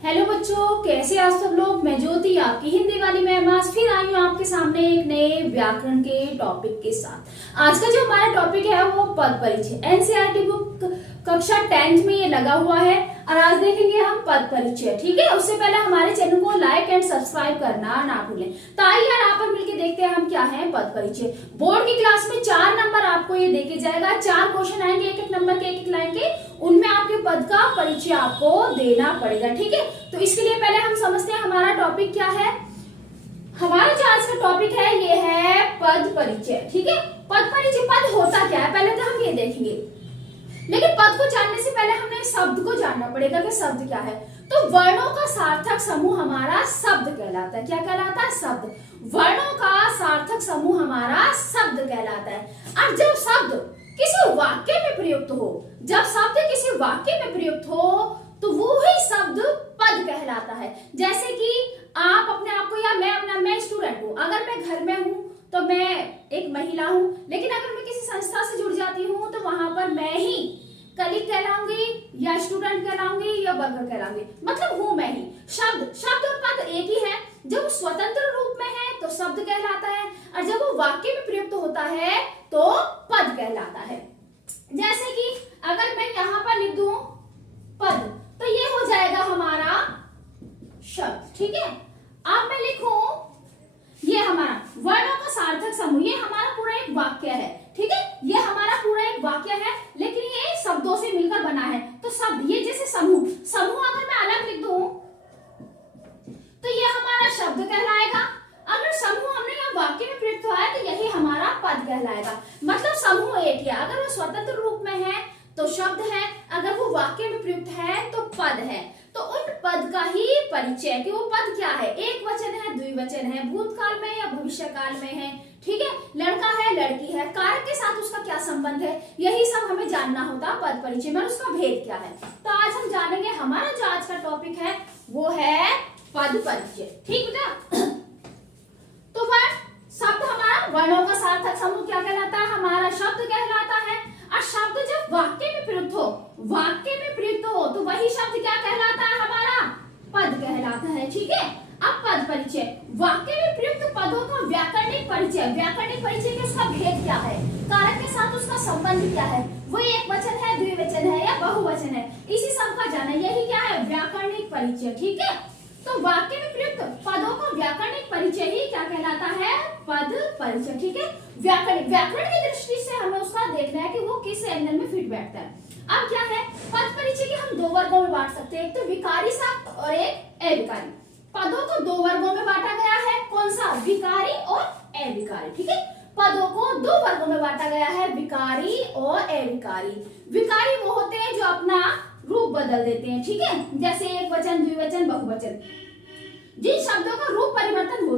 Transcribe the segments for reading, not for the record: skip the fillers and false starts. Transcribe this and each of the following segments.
Hello बच्चों, कैसे आप सब लोग। मैं ज्योति, आपकी हिंदी वाली मैम, आज फिर आई हूँ आपके सामने एक नए व्याकरण के टॉपिक के साथ। आज का जो हमारा टॉपिक है वो पद परिचय। एनसीईआरटी बुक कक्षा 10th में ये लगा हुआ है और आज देखेंगे हम पद परिचय। ठीक है, उससे पहले हमारे चैनल को लाइक एंड सब्सक्राइब करना ना भूलें। तो आइए यहाँ पर मिलकर देखते हैं हम क्या है पद परिचय। बोर्ड की क्लास में 4 नंबर आपको ये देके जाएगा, 4 क्वेश्चन आएंगे एक एक नंबर के, एक एक लाइन के, उनमें आपके पद का परिचय आपको देना पड़ेगा। ठीक है, तो इसके लिए पहले हम समझते हैं हमारा टॉपिक क्या है। हमारा जो आज का टॉपिक है ये है पद परिचय। ठीक है, पद परिचय, पद होता क्या है पहले तो हम ये देखेंगे, लेकिन पद को जानने से पहले हमें शब्द को जानना पड़ेगा कि शब्द क्या है। तो वर्णों का सार्थक समूह हमारा शब्द कहलाता है। क्या कहलाता है? शब्द। वर्णों का सार्थक समूह हमारा शब्द कहलाता है। और जब शब्द किसी वाक्य में प्रयुक्त हो, जब शब्द किसी वाक्य में प्रयुक्त हो तो वो ही शब्द पद कहलाता है। जैसे कि आप अपने आप को, या मैं स्टूडेंट हूँ, अगर मैं घर में हूँ तो मैं एक महिला हूँ, लेकिन अगर मैं किसी संस्था से जुड़ जाती हूँ तो वहां पर मैं ही कलीग कहलाऊंगी या स्टूडेंट कहलाऊंगी या वर्कर कहलाऊंगी, मतलब हूँ मैं ही। शब्द और पद एक ही है। जब स्वतंत्र रूप में है तो शब्द कहलाता है और जब वो वाक्य में प्रयुक्त होता है तो पद कहलाता है। जैसे कि अगर मैं यहाँ पर लिख दूं पद, तो ये हो जाएगा हमारा शब्द। ठीक है, अब मैं लिखूं ये हमारा वर्णों का सार्थक समूह, ये हमारा पूरा एक वाक्य है। ठीक है, ये हमारा पूरा एक वाक्य है, लेकिन ये शब्दों से मिलकर बना है। तो शब्द, ये जैसे समूह अगर मैं अलग लिख दूं तो ये हमारा शब्द कहलाएगा। अगर समूह हमने यहाँ वाक्य में प्रयुक्त हुआ है तो यही हमारा पद कहलाएगा। मतलब समूह एक है, अगर वो स्वतंत्र रूप में है तो शब्द है, अगर वो वाक्य में प्रयुक्त है तो पद है। तो उन पद का ही परिचय कि वो पद क्या है, एक वचन है, द्विवचन है, भूतकाल में या भविष्य काल में है। ठीक है, लड़का है, लड़की है, कारक के साथ उसका क्या संबंध है, यही सब हमें जानना होता पद परिचय में, उसका भेद क्या है। तो आज हम जानेंगे, हमारा जो आज का टॉपिक है वो है पद परिचय। ठीक बेटा, तो शब्द हमारा वर्णों का सार्थक समूह क्या कहलाता है, हमारा शब्द कहलाता है। और शब्द जब वाक्य में प्रयुक्त हो तो वही शब्द क्या कहलाता है, हमारा पद कहलाता है। ठीक है, अब पद परिचय, वाक्य में प्रयुक्त पदों का व्याकरणिक परिचय के उसका भेद क्या है, कारक के साथ उसका संबंध क्या है, वो एक वचन है, द्विवचन है या बहुवचन है, इसी सब का जाना, यही क्या है, व्याकरणिक परिचय। ठीक है, तो वाक्य में प्रयुक्त पदों का व्याकरणिक परिचय ही क्या कहलाता है, पद परिचय। ठीक है, व्याकरण की दृष्टि से हमें उसका देखना है कि वो किस एंगल में फिट बैठता है। अब क्या है, पद परिचय के हम 2 वर्गों में बांट सकते हैं, एक तो विकारी शब्द और एक अविकारी। पदों को 2 वर्गों में बांटा गया है, कौन सा, विकारी और अविकारी। ठीक है, पदों को 2 वर्गों में बांटा गया है, विकारी और अविकारी। विकारी वो होते हैं जो अपना रूप बदल देते हैं। ठीक है, जैसे एक वचन, द्विवचन, बहुवचन। जिन शब्दों का रूप परिवर्तन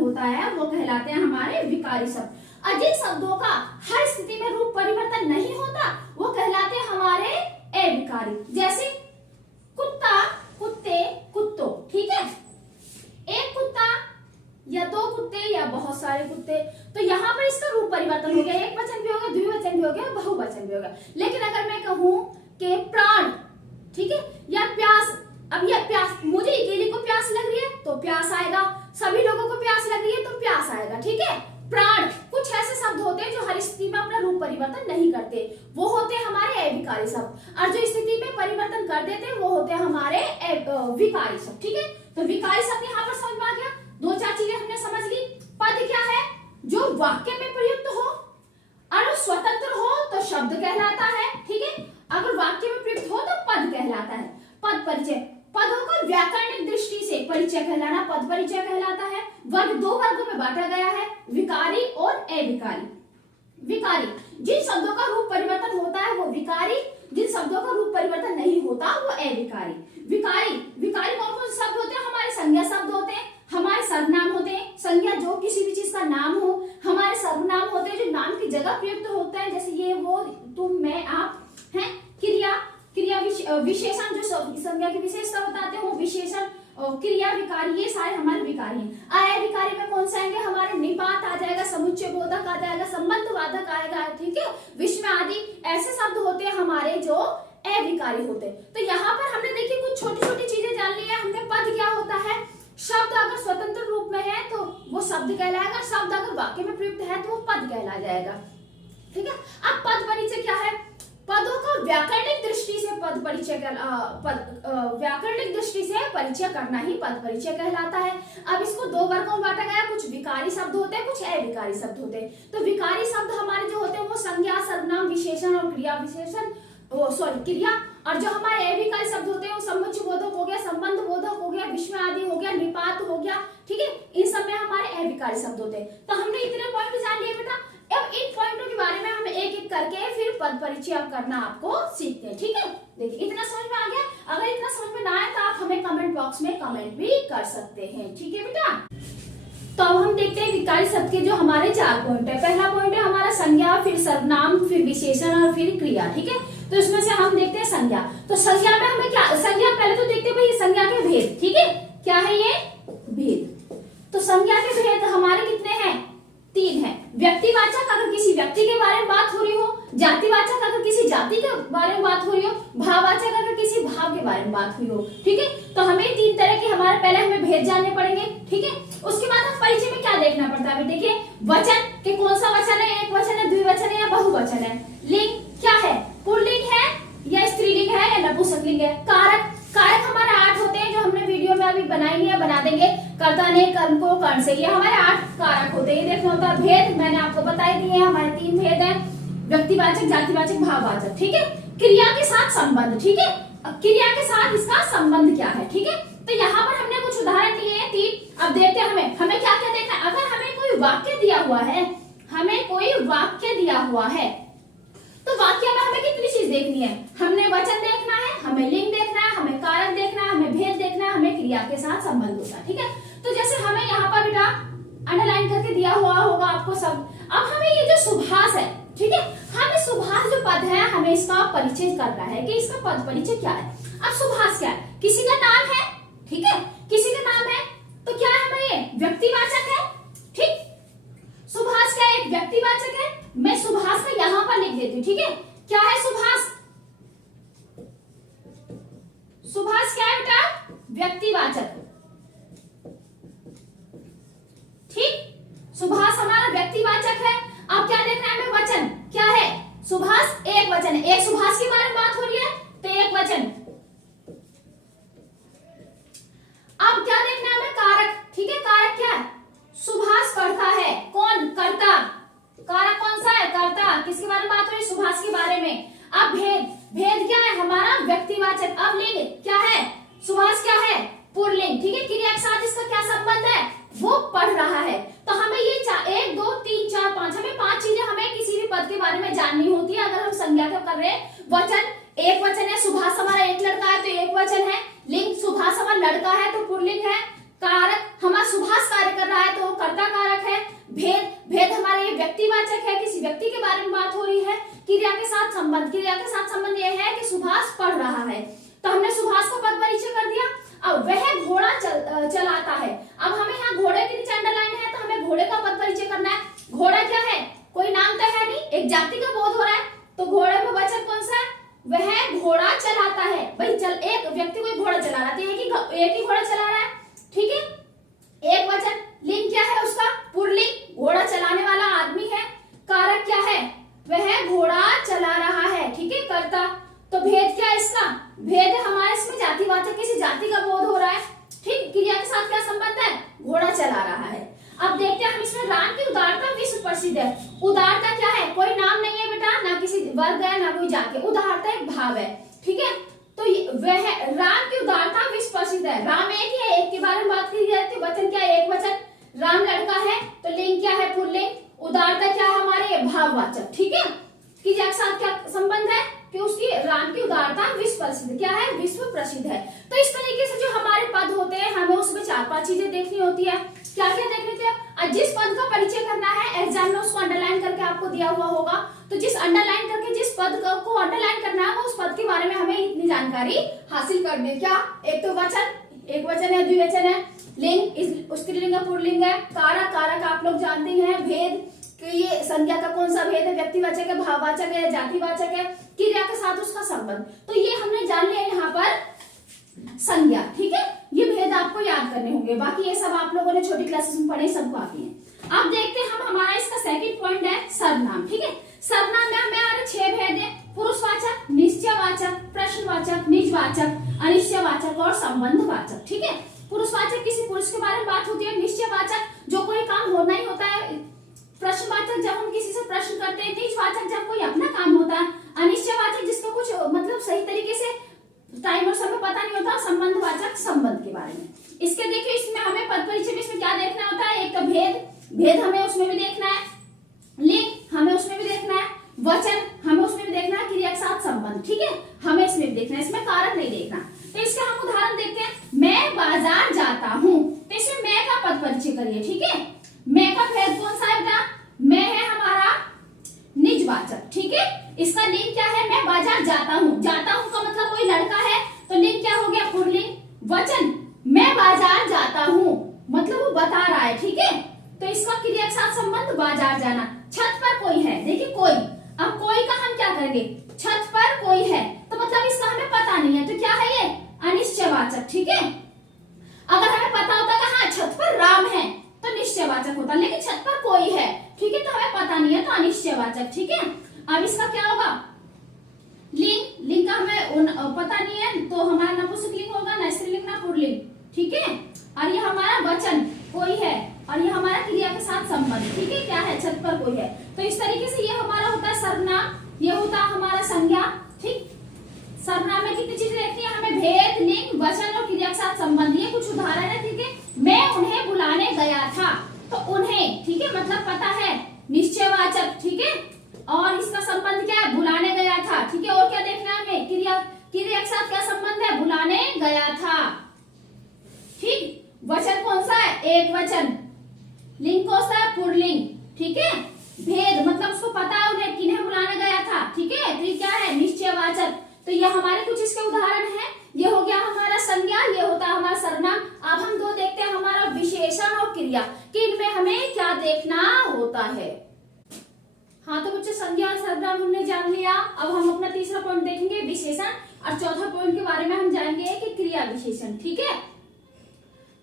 होता है वो कहलाते हैं हमारे विकारी शब्द। और जिन शब्दों का हर स्थिति में रूप परिवर्तन नहीं होता वो कहलाते हैं हमारे अविकारी। जैसे कुत्ता, कुत्ते, कुत्तों। ठीक है, एक कुत्ता या 2 कुत्ते या बहुत सारे कुत्ते, तो यहाँ पर इसका रूप परिवर्तन हो गया, एक वचन भी हो गया, द्विवचन भी हो गया, बहुवचन भी हो गया। लेकिन अगर मैं कहूं कि प्राण, ठीक है, या प्यास, अब यह प्यास, मुझे अकेले को प्यास लग रही है तो प्यास आएगा, सभी लोगों को प्यास लग रही है तो प्यास आएगा। ठीक है, प्राण, कुछ ऐसे शब्द होते हैं जो हर स्थिति में अपना रूप परिवर्तन नहीं करते, वो होते हैं हमारे अविकारी शब्द। और जो स्थिति में परिवर्तन कर देते हैं वो होते हैं हमारे विकारी शब्द। ठीक है, तो विकारी शब्द यहाँ पर समझ में आ गया। 2-4 चीजें हमने समझ ली। पद क्या है, जो वाक्य में प्रयुक्त हो और स्वतंत्र हो तो शब्द कहलाता है। ठीक है, अगर वाक्य में प्रयुक्त हो तो पद कहलाता है। पद परिचय, पदों का व्याकरणिक दृष्टि से परिचय कहलाना पद परिचय कहलाता है। वर्ग 2 वर्गों में बांटा गया है, विकारी और अविकारी। विकारी, जिन शब्दों का रूप परिवर्तन होता है वो विकारी, जिन शब्दों का रूप परिवर्तन नहीं होता वो अविकारी। विकारी कौन कौन से शब्द होते हैं, हमारे संज्ञा शब्द होते हैं, हमारे सर्वनाम होते हैं, संज्ञा जो किसी भी चीज का नाम हो, हमारे सर्वनाम होते हैं जो नाम की जगह प्रयुक्त होते हैं, जैसे ये, वो, तुम, मैं, आप, है। विशेषण जो संज्ञा की विशेषता बताते हैं वो विशेषण, क्रिया, विकारी, ये सारे हमारे विकारी हैं। अविकारी में कौन सा आएंगे, हमारे निपात आ जाएगा, समुच्चय बोधक आ जाएगा, संबंध वादक आएगा। ठीक है, विस्मय आदि ऐसे शब्द होते हैं हमारे जो अविकारी होते। तो यहाँ पर हमने देखिए कुछ शब्द अगर स्वतंत्र रूप में है तो वो शब्द कहलाएगा, शब्द अगर वाक्य में प्रयुक्त है तो वो पद कहला जाएगा। ठीक है, अब पद परिचय क्या है? पदों का व्याकरणिक दृष्टि से पद परिचय व्याकरणिक दृष्टि से परिचय करना ही पद परिचय कहलाता है। अब इसको दो वर्गों में बांटा गया, कुछ विकारी शब्द होते हैं, कुछ अविकारी शब्द होते हैं। तो विकारी शब्द हमारे जो होते हैं वो संज्ञा, सर्वनाम, विशेषण और क्रिया विशेषण क्रिया, और जो हमारे अविकारी शब्द होते हैं वो समुच्चय बोधक हो गया, संबंध बोधक हो गया, विस्मय आदि हो गया, निपात हो गया। ठीक है, इन सब में हमारे अविकारी शब्द होते हैं। तो हमने इतने पॉइंट जान लिए बेटा। अब इन पॉइंटों के बारे में हम एक एक करके फिर पद परिचय करना आपको सीखते हैं। ठीक है, देखिए इतना समझ में आ गया? अगर इतना समझ में ना आए तो आप हमें कमेंट बॉक्स में कमेंट भी कर सकते हैं। ठीक है बेटा, तो अब हम देखते हैं विकारी शब्द के जो हमारे 4 पॉइंट है। पहला पॉइंट है हमारा संज्ञा, फिर सर्वनाम, फिर विशेषण और फिर क्रिया। ठीक है, तो इसमें से हम देखते हैं संज्ञा। तो संज्ञा में हमें क्या, संज्ञा पहले तो देखते हैं भाई संज्ञा के भेद। ठीक है, क्या है ये भेद? तो संज्ञा के भेद हमारे कितने हैं? 3 है। व्यक्तिवाचक अगर किसी व्यक्ति के बारे में बात हो रही हो, जातिवाचक अगर किसी जाति के बारे में बात हो रही हो, भाववाचक अगर किसी भाव के बारे में बात हुई हो। ठीक है, तो हमें 3 तरह के हमारे पहले हमें भेद जानने पड़ेंगे। ठीक है, उसके बाद हम परिचय में क्या देखना पड़ता है? देखिए वचन के कौन सा वचन है, एक वचन है, द्विवचन है या बहुवचन है। लिंग क्या है, पुल्लिंग है या स्त्रीलिंग है या नपुंसकलिंग है। कारक, कारक हमारे 8 होते हैं जो हमने वीडियो में अभी बनाएंगे या बना देंगे। कर्ता ने, कर्म को, कर्ण से, ये हमारे 8 कारक होते हैं। ये देखना होता है भेद, मैंने आपको बता ही दिए, हमारे 3 भेद हैं, व्यक्तिवाचक, जातिवाचक, भाववाचक। ठीक है, क्रिया के साथ संबंध। ठीक है, क्रिया के साथ इसका संबंध क्या है? ठीक है, तो यहाँ पर हमने कुछ उदाहरण दिए हैं 3। अब देखते हैं हमें क्या क्या देखना है। अगर हमें कोई वाक्य दिया हुआ है, हमें कोई वाक्य दिया हुआ है, तो वाक्य में हमें कितनी चीज देखनी है? हमने वचन देखना है, हमें लिंग देखना है, हमें कारक देखना है, हमें भेद देखना है, हमें क्रिया के साथ संबंध होता है। ठीक है, तो जैसे हमें यहाँ पर बेटा अंडरलाइन करके दिया हुआ होगा आपको सब। अब हमें ये जो सुभाष है, ठीक है, हमें सुभाष जो पद है हमें इसका परिचय करना है कि इसका पद परिचय क्या है। अब सुभाष क्या है? किसी का नाम है। ठीक है, किसी का नाम है तो क्या है भाई? ये व्यक्तिवाचक है। ठीक, सुभाष क्या एक व्यक्तिवाचक है? मैं सुभाष का यहां पर लिख देती हूँ। ठीक है, क्या है सुभाष? सुभाष क्या है बेटा? व्यक्तिवाचक। ठीक, सुभाष हमारा व्यक्तिवाचक है। अब क्या देखना है हमें? वचन क्या है? सुभाष एक वचन है, एक सुभाष के बारे में बात हो रही है तो एक वचन। अब क्या देखना है हमें? कारक। ठीक है, कारक क्या है? सुभाष करता है। कौन? कर्ता। कारक कौन सा है? कर्ता। किसके बारे में बात हो रही है? सुभाष के बारे में। अब भेद, भेद क्या है? हमारा व्यक्तिवाचक। अब लिंग क्या है? सुभाष क्या है? पुल्लिंग। ठीक है, क्रिया के साथ इसका क्या संबंध है? वो पढ़ रहा है। तो हमें ये 1 2 3 4 5 हमें 5 चीजें हमें किसी भी पद के बारे में जाननी होती है। अगर हम संज्ञा का कर रहे हैं, वचन एक वचन है, सुभाष हमारा एक लड़का है तो एक वचन है। लिंग सुभाष हमारा लड़का है तो पुल्लिंग है। कारक हमारा सुभाष कार्य कर रहा है तो कर्ता कारक है। भेद, भेद हमारा ये व्यक्तिवाचक है, किसी व्यक्ति के बारे में बात हो रही है। क्रिया के साथ संबंध, क्रिया के साथ संबंध यह है कि सुभाष पढ़ रहा है। तो हमने सुभाष का पद परिचय कर दिया। अब वह घोड़ा चलाता है। अब हमें यहाँ घोड़े के नीचे अंडरलाइन है तो हमें घोड़े का पद परिचय करना है। घोड़ा क्या है? कोई नाम तो है नहीं, एक जाति का बोध हो रहा है तो घोड़े में वचन कौन सा है? वह घोड़ा चलाता है। भाई एक व्यक्ति कोई घोड़ा चला रहा है, एक ही घोड़ा चला रहा है। ठीक है, एक वचन। लिंग क्या है उसका? पुल्लिंग, घोड़ा चलाने वाला आदमी है। कारक क्या है? वह घोड़ा चला रहा है। ठीक है, कर्ता। तो भेद क्या है इसका? भेद हमारे इसमें जातिवाचक, किसी जाति का बोध हो रहा है। ठीक, क्रिया के साथ क्या संबंध है? घोड़ा चला रहा है। अब देखते हैं हम इसमें राम की उदारता विश्व प्रसिद्ध है। उदारता क्या है? कोई नाम नहीं है बेटा, ना किसी वर्ग है ना कोई जाति। उदारता एक भाव है। ठीक है, तो वह राम की उदारता विश्व प्रसिद्ध है। राम एक ही है, एक के बारे में बात की जाती है। वचन क्या है? एक वचन। राम लड़का है तो लिंग क्या है? पुल्लिंग। उदारता क्या है हमारे? भाववाचक। ठीक है, क्रिया के साथ क्या संबंध है कि उसकी राम की उदारता विश्व प्रसिद्ध क्या है? विश्व प्रसिद्ध है। तो इस तरीके से जो हमारे पद होते हैं हमें उसमें 4-5 चीजें देखनी होती है। क्या क्या देखनी होती है? जिस पद का परिचय करना है एग्जाम में उसको अंडरलाइन करके आपको दिया हुआ होगा। तो जिस अंडरलाइन करके जिस पद को अंडरलाइन करना है वो उस पद के बारे में हमें इतनी जानकारी हासिल करनी है। क्या? एक तो वचन, एक वचन है, द्विवचन है। लिंग स्त्रीलिंग है, पुल्लिंग है। कारक, कारक आप लोग जानते हैं। भेद कि ये संज्ञा का कौन सा भेद है? व्यक्तिवाचक है, भाववाचक है, जातिवाचक है। क्रिया के साथ उसका संबंध। तो ये हमने जान लिया यहाँ पर संज्ञा। ठीक है, ये भेद आपको याद करना करने होंगे, बाकी ये सब आप लोगों ने छोटी क्लासेस में पढ़े, सबको आती है। अब देखते हैं हम, हमारा इसका सेकंड पॉइंट है सर्वनाम। ठीक है, सर्वनाम में हमें आ रहे 6 भेद है, पुरुषवाचक, निश्चयवाचक, प्रश्नवाचक, निजवाचक, अनिश्चयवाचक और संबंधवाचक। ठीक है, पुरुषवाचक किसी पुरुष के बारे में बात होती है, निश्चयवाचक जो कोई काम होना ही होता है, प्रश्नवाचक जब हम किसी से प्रश्न करते हैं, निजवाचक जब कोई अपना काम होता है, अनिश्चयवाचक जिसको कुछ मतलब सही तरीके से टाइम और समय पता नहीं होता, संबंधवाचक संबंध के बारे में। इसके देखिए, इसमें हमें पद परिचय में इसमें क्या देखना होता है, एक तो भेद हमें उसमें भी देखना है, लिंग हमें उसमें भी देखना है, वचन हमें उसमें भी देखना है, क्रिया के साथ संबंध। ठीक है, हमें इसमें भी देखना है, इसमें कारक नहीं देखना। तो इसका हम उदाहरण देखते हैं, मैं बाजार जाता हूँ, तो इसमें मैं का पद परिचय करिए। ठीक है, मैं का भेद कौन सा है बेटा, मैं है हमारा निजवाचक। ठीक है, इसका लिंग क्या है, मैं बाजार जाता हूँ, जाता हूँ का मतलब कोई लड़का है, तो लिंग क्या हो गया, पुल्लिंग। वचन मैं बाजार जाता हूँ मतलब वो बता रहा है। ठीक है, तो इसका क्रिया के साथ संबंध बाजार जाना। छत पर कोई है, देखिए कोई, अब कोई का हम क्या करेंगे, छत पर कोई है, तो मतलब इसका हमें पता नहीं है, तो क्या है ये, अनिश्चयवाचक। ठीक है, अगर हमें पता होता कि हाँ छत पर राम है तो निश्चयवाचक होता, लेकिन छत पर कोई है, ठीक है, तो हमें पता नहीं है तो अनिश्चयवाचक। ठीक है, अब इसका क्या होगा, लिंग का हमें पता नहीं है, तो हमारा नपुंसकलिंग होगा, ना स्त्रीलिंग ना पुल्लिंग। ठीक है, और ये हमारा वचन कोई है, और ये हमारा क्रिया के साथ संबंध। ठीक है, क्या है, छत पर कोई है। तो इस तरीके से ये हमारा होता है सर्वनाम, ये होता है हमारा संज्ञा। ठीक, सर्वनाम में कितनी चीजें देखती है हमें, भेद, लिंग, वचन और क्रिया के साथ संबंध। ये कुछ उदाहरण है। ठीक है, मैं उन्हें बुलाने गया था, तो उन्हें, ठीक है, मतलब पता है, निश्चयवाचक। ठीक है, और इसका संबंध क्या है, बुलाने गया था। ठीक है, और क्या देखना है हमें, क्रिया के साथ क्या संबंध है, बुलाने गया था। ठीक, वचन कौन सा है, एक वचन, लिंग कौन सा है, पुल्लिंग। ठीक है, भेद मतलब उसको पता है उन्हें किन्हें बुलाने गया था। ठीक है, तो ये क्या है, निश्चयवाचक। तो ये हमारे कुछ इसके उदाहरण हैं। ये हो गया हमारा संज्ञा, ये होता है हमारा सर्वनाम। अब हम दो देखते हैं हमारा विशेषण और क्रिया, कि इनमें हमें क्या देखना होता है। हाँ, तो बच्चों संज्ञा और सर्वनाम हमने जान लिया। अब हम अपना तीसरा पॉइंट देखेंगे, विशेषण, और चौथा पॉइंट के बारे में हम जानेंगे कि क्रिया विशेषण। ठीक है,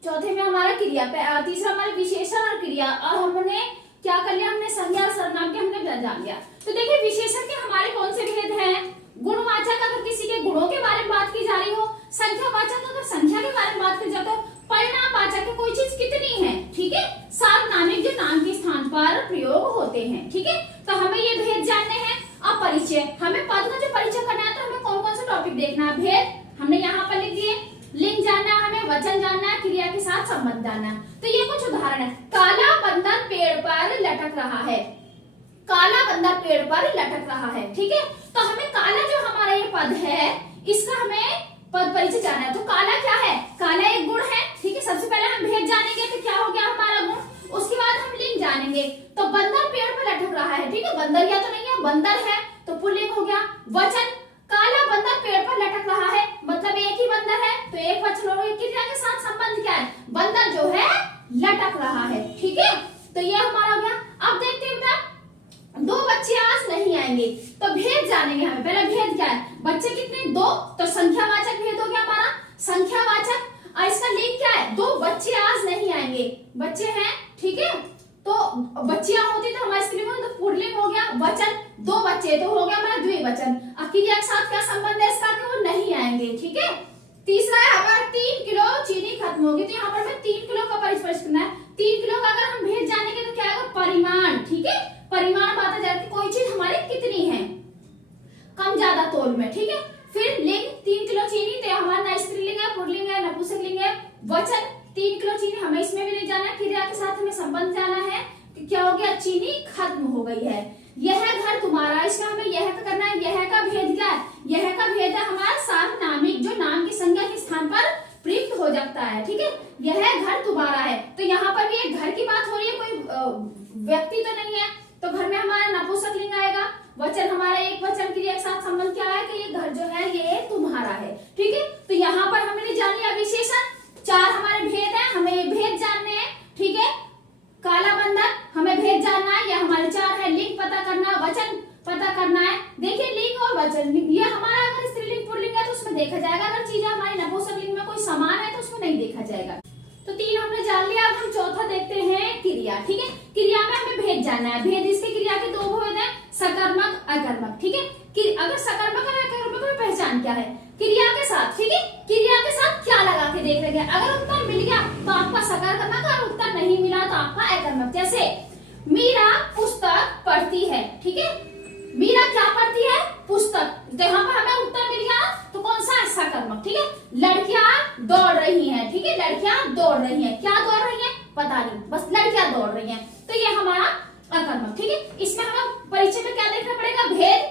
चौथे में हमारा क्रिया, तीसरा हमारा विशेषण और क्रिया, और हमने क्या कर लिया, हमने संज्ञा और सर्वनाम के हमने जान लिया। तो देखिए, विशेषण के हमारे कौन से भेद हैं, गुणवाचक अगर किसी के गुणों के बारे में बात की जा रही हो, संख्यावाचक अगर संख्या के बारे में बात की जाए, तो परिणामवाचक कोई चीज कितनी है। ठीक है, सार्वनामिक जो नाम के स्थान पर प्रयोग होते हैं। ठीक है, तो हमें ये भेद जानने हैं। अब परिचय, हमें पद का जो परिचय करना है, तो हमें कौन कौन सा टॉपिक देखना है, भेद हमने यहाँ पर लिख दिए, लिंग जानना है हमें, वचन जानना है, क्रिया के साथ संबंध जानना है। तो ये कुछ उदाहरण है, काला बंदर पेड़ पर लटक रहा है, काला बंदर पेड़ पर लटक रहा है। ठीक है, तो हमें काला जो हमारा ये पद है, इसका हमें पद परिचय जानना है। तो काला क्या है, काला एक गुण है। ठीक है, सबसे पहले हम भेद जानेंगे, तो क्या हो गया हमारा गुण, उसके बाद हम लिंग जानेंगे। तो बंदर पेड़ पर लटक रहा है, ठीक है, बंदर या तो नहीं है, बंदर है, तो पुल्लिंग हो गया। वचन, काला बंदर पेड़ पर लटक रहा है, मतलब एक ही बंदर है, तो एक वचन हो गया। क्रिया के साथ संबंध क्या है, बंदर जो है लटक रहा है। ठीक है, तो ये हमारा हो गया। अब देखते हैं बेटा, दो बच्चे आज नहीं आएंगे, तो भेद जानेंगे हमें। पहले भेद क्या है, बच्चे कितने, दो, तो संख्यावाचक भेद हो गया हमारा, संख्यावाचक। और इसका लिंग क्या है, दो बच्चे आज नहीं आएंगे, बच्चे हैं। ठीक है, तो बच्चियां होती तो हमारे स्त्रीलिंग में, तो पुल्लिंग हो गया। वचन, दो बच्चे, तो हो गया हमारा द्विवचन। क्रिया के साथ क्या संबंध है इसका, कि वो नहीं आएंगे। ठीक है, तीसरा है हमारा 3 किलो चीनी खत्म होगी, तो यहाँ पर हमें 3 किलो का परिचय करना है। 3 किलो का अगर हम भेद जानेंगे तो क्या होगा, परिमाण। ठीक है, परिमाण बात जाती है, कोई चीज हमारी कितनी है, कम ज्यादा तौल में। ठीक है, फिर लिंग, 3 किलो चीनी, तो हमारा स्त्रीलिंग है, पुल्लिंग है, नपुंसकलिंग है। वचन, 3 किलो चीनी, हमें इसमें भी नहीं जाना, क्रिया के साथ हमें संबंध जाना है कि क्या हो गया, चीनी खत्म हो गई है। यह घर तुम्हारा, इसमें हमें यह का करना है। यह का भेद क्या है, यह का भेद है हमारा सार्वनामिक, जो नाम की संज्ञा के स्थान पर प्रयुक्त हो जाता है। ठीक है, यह घर तुम्हारा है, तो यहाँ पर भी एक घर की बात हो रही है, कोई व्यक्ति तो नहीं है, तो घर में हमारा नपुंसकलिंग आएगा। वचन हमारा एक वचन, क्रिया के साथ संबंध क्या है, कि ये घर जो है ये तुम्हारा है। ठीक है, तो यहाँ पर हमने जान लिया विशेषण, 4 हमारे भेद है, हमें ये भेद जानने हैं। ठीक है, काला बंदर हमें भेद जानना है, ये हमारे 4 है। लिंग पता करना, वचन पता करना है। देखिए, लिंग और वचन, ये हमारा अगर स्त्रीलिंग पुल्लिंग है तो उसमें देखा जाएगा, अगर चीजें हमारी नपुंसकलिंग में कोई समान है तो उसमें नहीं देखा जाएगा। तो पर देखते हैं क्रिया। ठीक है, क्रिया में हमें भेद जानना है। भेद इसके क्रिया के दो भेद है, सकर्मक अकर्मक। ठीक है, कि अगर सकर्मक और अकर्मक में पहचान क्या है, क्रिया के साथ। ठीक है, क्रिया के साथ क्या लगा के देख रहे हैं। अगर उत्तर मिल गया तो आपका सकर्मक, और उत्तर नहीं मिला तो आपका अकर्मक। जैसे मीरा पुस्तक पढ़ती है। ठीक है, मीरा क्या पढ़ती है, पुस्तक। तो यहाँ पर हमें उत्तर मिल गया तो कौन सा, सकर्मक। ठीक है, लड़कियां दौड़ रही हैं। ठीक है, लड़कियां दौड़ रही हैं, क्या दौड़ रही हैं पता नहीं, बस लड़कियां दौड़ रही हैं, तो ये हमारा अकर्मक। ठीक है, इसमें हमें परिचय में क्या देखना पड़ेगा, भेद।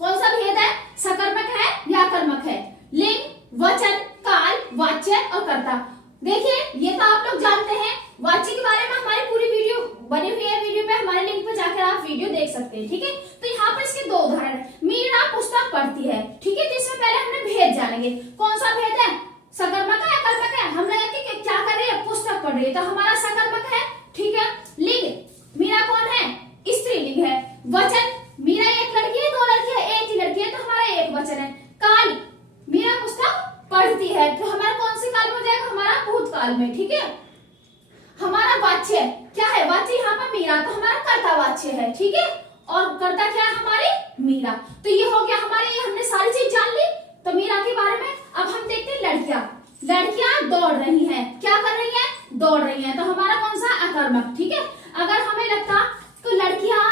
कौन सा भेद है, सकर्मक है या अकर्मक है। लिंग, वचन, काल, वाच्य और कर्ता। देखिए ये तो आप लोग जानते हैं। वाच्य के बारे में हमारी पूरी वीडियो बनी हुई है, वीडियो पे हमारे लिंक पे जाकर आप वीडियो देख सकते हैं। ठीक है, तो यहाँ पर इसके दो उदाहरण है। मीरा पुस्तक पढ़ती है। ठीक है, तो इसमें पहले हमने भेद जानेंगे, कौन सा भेद है, सकर्मक है अकर्मक है। हम लोग क्या कर रही है, पुस्तक पढ़ रही है, तो हमारा सकर्मक है। ठीक है, लिंग, मीरा कौन है, स्त्रीलिंग है। वचन, मीरा एक लड़की है, दो लड़की है, एक ही लड़की है, तो हमारा एक वचन है। काल, मीरा पुस्तक पढ़ती है, तो हमारा कौन से काल में हो जाएगा, हमारा भूतकाल में। ठीक है, हमारा वाच्य क्या है, वाच्य यहाँ पर मीरा, तो हमारा कर्ता वाच्य है। ठीक है, और कर्ता क्या है, हमारी मीरा। तो ये हो गया हमारे, ये हमने सारी चीज जान ली तो मीरा के बारे में। अब हम देखते हैं लड़कियां। लड़कियां दौड़ रही हैं, क्या कर रही हैं, दौड़ रही हैं, तो हमारा कौन सा, अकर्मक। ठीक है, अगर हमें लगता तो लड़कियां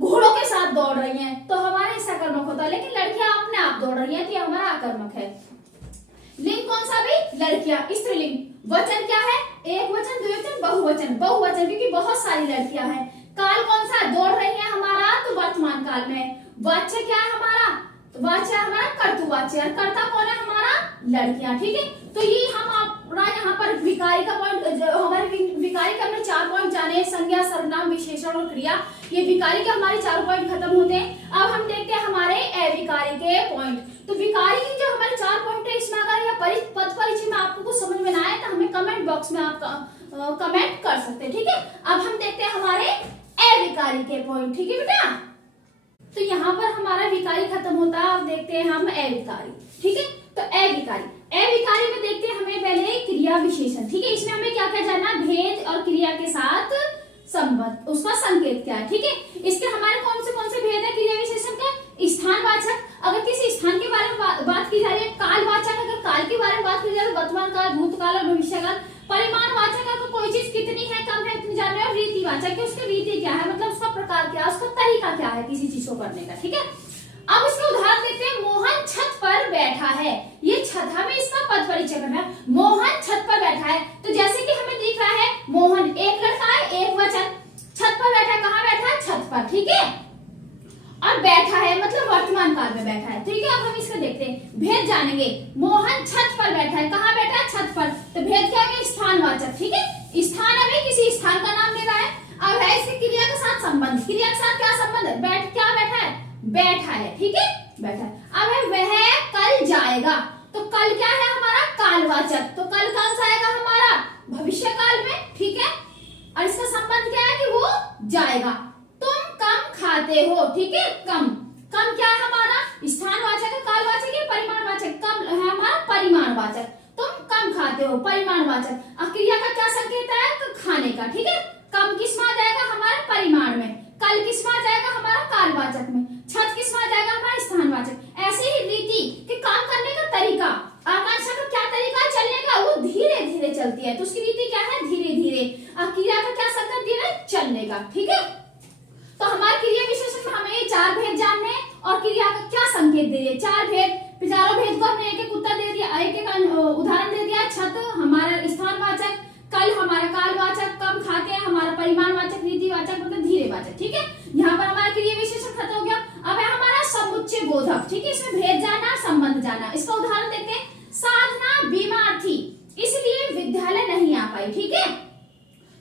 घोड़ों के साथ दौड़ रही हैं तो हमारा इसका अकर्मक होता है, लेकिन लड़कियां अपने आप दौड़ रही हैं तो ये हमारा अकर्मक है। लिंग कौन सा भी, लड़कियां, स्त्रीलिंग। वचन क्या है, एक वचन, द्विवचन, बहुवचन। बहुवचन क्योंकि बहुत सारी लड़कियां हैं। काल कौन सा, दौड़ रही है हमारा, तो वर्तमान काल में। वाच्य क्या है हमारा, तो वाच्य हमारा कर्तृवाच्य, और कर्ता कौन है हमारा, लड़कियां। ठीक है, तो ये हम अपना यहाँ पर विकारी का पॉइंट, हमारे विकारी के हमने 4 पॉइंट जाने, संज्ञा, सर्वनाम, विशेषण और क्रिया। ये विकारी के हमारे 4 पॉइंट खत्म होते हैं। अब हम देखते हैं हमारे अविकारी के पॉइंट। तो विकारी की जो हमारे 4 पॉइंट है, इसमें अगर यह पद परिचय में आपको कुछ समझ में ना आए तो हमें कमेंट बॉक्स में आप कमेंट कर सकते हैं। ठीक है, अब हम देखते हैं हमारे अविकारी के पॉइंट। ठीक है बेटा, तो यहाँ पर हमारा विकारी खत्म होता है। अब देखते हैं हम अविकारी। ठीक है, तो अविकारी में देखते हैं हमें पहले क्रिया विशेषण। ठीक है, इसमें हमें क्या क्या जानना, भेद और क्रिया के साथ संबंध, उसका संकेत क्या है। ठीक है, इसके हमारे कौन से भेद है क्रिया विशेषण के, स्थानवाचक, अगर किसी स्थान के बारे में बात की जा रही है। कालवाचक, अगर काल के बारे में बात की जा रही है, वर्तमान काल, भूतकाल और भविष्यकाल। परिमाणवाचक, अगर कोई चीज कितनी है, कम है, इतनी जान रहे हो। रीतिवाचक, उसकी रीति क्या है, मतलब उसका प्रकार क्या है, उसका तरीका क्या है किसी चीज को करने का। ठीक है, अब इसका उदाहरण देखते हैं। मोहन छत पर बैठा है, ये छत, हमें इसका पद परिचय करना है। मोहन छत पर बैठा है, तो जैसे कि हमें दिख रहा है मोहन एक लड़का है, एक वचन, छत पर बैठा है, कहाँ बैठा है, छत पर। ठीक है, और बैठा है मतलब वर्तमान काल में बैठा है। ठीक है, अब हम इसका देखते हैं, भेद जानेंगे। मोहन छत पर बैठा है, कहाँ बैठा है, छत पर, तो भेद क्या है, स्थानवाचक। ठीक है, स्थान हमें किसी स्थान का नाम ले रहा है। अब है इसके क्रिया के साथ संबंध, क्रिया के साथ क्या संबंध है, क्या बैठा है, बैठा है। ठीक है, बैठा है। अब है वह कल जाएगा, तो कल क्या है हमारा, कालवाचक, तो कल कौन सा आएगा हमारा, भविष्य काल में। ठीक है, और इसका संबंध क्या है कि वो जाएगा। तुम कम खाते हो। ठीक है, कम क्या है हमारा, स्थानवाचक है, कालवाचक है, परिमाणवाचक। कम है हमारा परिमाणवाचक, तुम कम खाते हो, परिमाणवाचक। क्रिया का क्या संकेत है, तो खाने का। ठीक है, कम किस में आ जाएगा, हमारे परिमाण में। कल किस में आ जाएगा, हमारा कालवाचक में। छत किस में आ जाएगा, हमारा स्थानवाचक। ऐसे ही रीति कि काम करने का तरीका, आकांक्षा का क्या तरीका है चलने का, वो धीरे धीरे चलती है, तो उसकी रीति क्या है, धीरे धीरे। क्रिया का क्या संकेत दे रहा है, चलने का। ठीक है, तो हमारे क्रिया विशेषण में हमें ये 4 भेद जानने हैं, और क्रिया का क्या संकेत दे रही है, 4 भेद। चारों भेद को हमने एक एक उत्तर दे दिया, एक एक उदाहरण दे दिया। छत हमारा स्थानवाचक, कल हमारा कालवाचक, कम खाते हैं हमारा परिमाणवाचक, रीतिवाचक मतलब धीरेवाचक। ठीक है, यहाँ पर हमारा क्रिया विशेषण खत्म हो गया। अब है हमारा समुच्चय बोधक। ठीक है, इसमें भेद जाना, संबंध जाना। इसका उदाहरण देखते हैं। साधना बीमार थी, इसलिए विद्यालय नहीं आ पाई। ठीक है,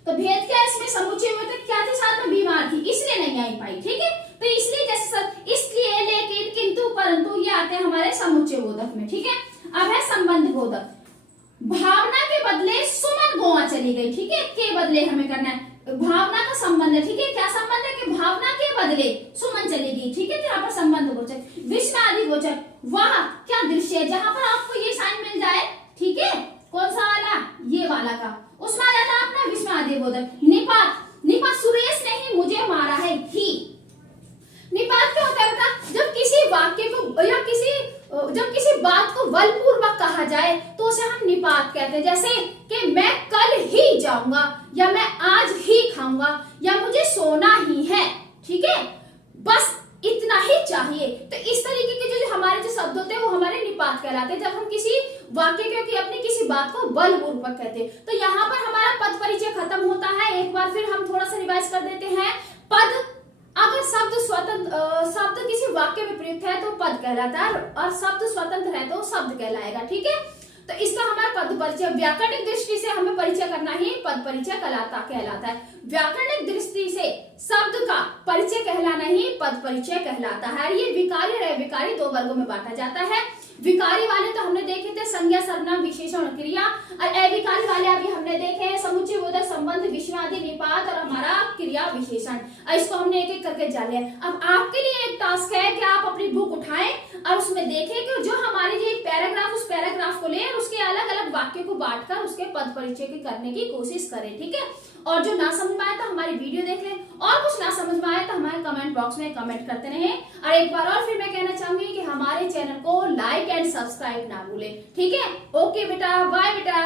तो भेद क्या है इसमें, समुच्चय बोधक क्या थी, साधना बीमार थी इसलिए नहीं आ पाई। ठीक है, तो इसलिए जैसे सब इसलिए, लेकिन, किंतु, परंतु, ये आते हैं हमारे समुच्चय बोधक में। ठीक है, अब है संबंध बोधक। भावना के बदले सुमन गोवा चली गई। ठीक है, के बदले हमें करना है, भावना का संबंध है। ठीक है, क्या संबंध है कि भावना के बदले सुमन चली गई। ठीक है, तो यहाँ पर संबंध गोचर। विश्व आदि गोचर, वाह क्या दृश्य है, जहां पर आपको ये साइन मिल जाए। ठीक है, कौन सा वाला, ये वाला का, उसमें आ जाता है अपना विश्व किसी बात को बलपूर्वक कहा जाए तो उसे हम निपात कहते हैं। जैसे कि मैं कल ही जाऊंगा, या मैं आज ही खाऊंगा, या मुझे सोना ही है, ठीक है, बस इतना ही चाहिए। तो इस तरीके के जो हमारे जो शब्द होते हैं वो हमारे निपात कहलाते हैं, जब हम किसी वाक्य की अपनी किसी बात को बलपूर्वक कहते हैं। तो यहाँ पर हमारा पद परिचय खत्म होता है। एक बार फिर हम थोड़ा सा रिवाइज कर देते हैं। पद, अगर शब्द किसी वाक्य में प्रयुक्त है तो पद कहलाता है, और शब्द स्वतंत्र है तो शब्द कहलाएगा, ठीक है। तो इसका हमारा पद परिचय, व्याकरणिक दृष्टि से हमें परिचय करना ही पद परिचय कहलाता है। व्याकरणिक दृष्टि से शब्द का परिचय कहलाना ही पद परिचय कहलाता है। ये विकारी और अविकारी दो वर्गों में बांटा जाता है। विकारी वाले तो हमने देखे थे संज्ञा, सर्वनाम, विशेषण और क्रिया, और अविकारी वाले अभी हमने देखे हैं समुच्चय, बोधक, संबंध, विषयादि, निपात और हमारा क्रिया विशेषण। इसको हमने एक एक करके जान लिया। अब आपके लिए एक टास्क है कि आप अपनी बुक उठाएं और उसमें देखें कि जो हमारे जो पैराग्राफ, उस पैराग्राफ को लें और उसके अलग अलग वाक्यों को बांटकर उसके पद परिचय की करने की कोशिश करें, ठीक है। और जो ना समझ में आया तो हमारी वीडियो देख लें, और कुछ ना समझ में आया तो हमारे कमेंट बॉक्स में कमेंट करते रहें। और एक बार और फिर मैं कहना चाहूंगी कि हमारे चैनल को लाइक एंड सब्सक्राइब ना भूलें, ठीक है। ओके बेटा, बाय बेटा।